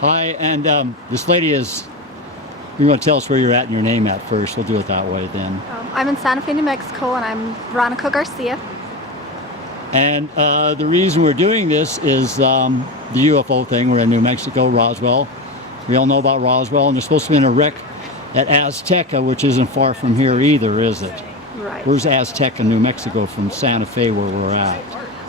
Hi, and this lady is, you want to tell us where you're at and your name at first. We'll do it that way then. I'm in Santa Fe, New Mexico, and I'm Veronica Garcia. And the reason we're doing this is the UFO thing. We're in New Mexico, Roswell. We all know about Roswell, and there's supposed to be a wreck at Azteca, which isn't far from here either, is it? Right. Where's Azteca, New Mexico, from Santa Fe, where we're at?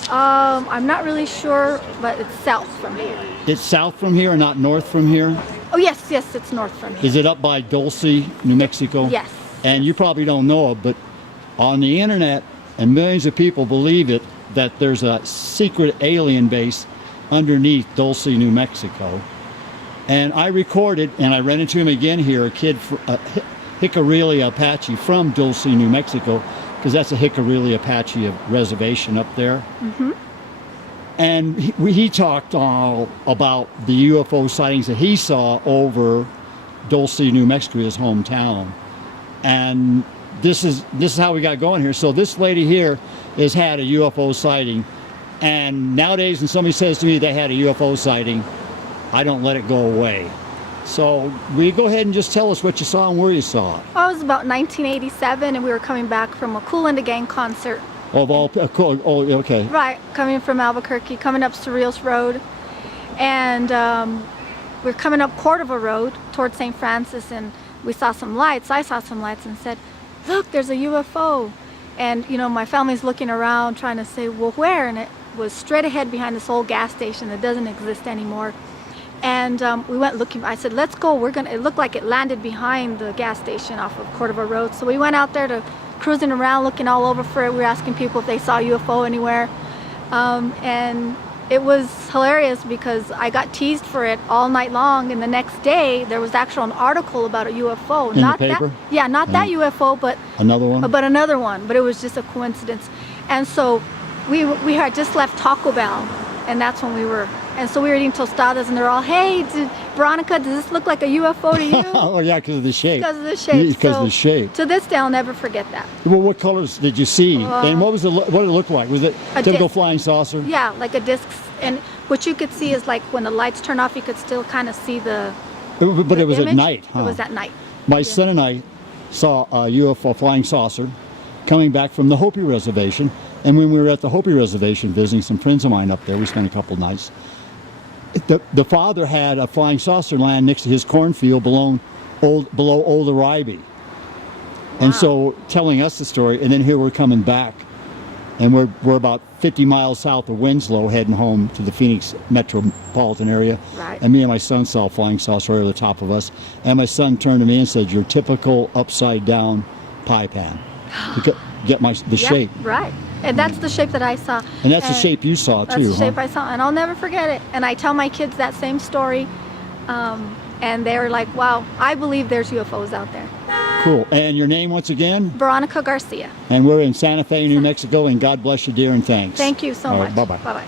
I'm not really sure, but it's south from here. It's south from here, not north from here? Oh, yes, it's north from here. Is it up by Dulce, New Mexico? Yes. And you probably don't know it, but on the internet, and millions of people believe it, that there's a secret alien base underneath Dulce, New Mexico. And I recorded, and I ran into him again here, a kid, Jicarilla Apache from Dulce, New Mexico, because that's a Jicarilla Apache reservation up there. Mm-hmm. And he talked about the UFO sightings that he saw over Dulce, New Mexico, his hometown. And this is how we got going here. So this lady here has had a UFO sighting, and nowadays when somebody says to me they had a UFO sighting, I don't let it go away. So will you go ahead and just tell us what you saw and where you saw it? Well, it was about 1987, and we were coming back from a Kool and the Gang concert. Oh, okay. Right, coming from Albuquerque, coming up Surreals Road, and we're coming up Cordova Road towards St. Francis, and we saw some lights. I saw some lights and said, look, there's a UFO. And you know, my family's looking around trying to say, well, where? And it was straight ahead behind this old gas station that doesn't exist anymore. And we went looking. I said, let's go. It looked like it landed behind the gas station off of Cordova Road. So we went out there to cruising around, looking all over for it. We were asking people if they saw UFO anywhere. And it was hilarious because I got teased for it all night long. And the next day, there was actually an article about a UFO. In the paper? Not that UFO, but another one. But another one. But it was just a coincidence. And so we had just left Taco Bell, and that's when we were. And so we were eating tostadas, and they're all, hey, Veronica, does this look like a UFO to you? Oh, yeah, because of the shape. Because of the shape. Because of the shape. To this day, I'll never forget that. Well, what colors did you see? And what did it look like? Was it a typical flying saucer? Yeah, like a disc. And what you could see is like when the lights turn off, you could still kind of see the But it was image. at night, huh? It was at night. My son and I saw a UFO flying saucer coming back from the Hopi Reservation. And when we were at the Hopi Reservation visiting some friends of mine up there, we spent a couple nights. The father had a flying saucer land next to his cornfield below Old Arriby. And so telling us the story, and then here we're coming back, and we're about 50 miles south of Winslow heading home to the Phoenix metropolitan area. Right. And me and my son saw a flying saucer right over the top of us. And my son turned to me and said, your typical upside down pie pan. To get the shape. Right. And that's the shape that I saw. And that's the shape you saw too, That's the shape I saw, and I'll never forget it. And I tell my kids that same story, and they're like, wow, I believe there's UFOs out there. Cool. And your name once again? Veronica Garcia. And we're in Santa Fe, New Mexico, and God bless you, dear, and thanks. Thank you so much. Bye-bye. Bye-bye.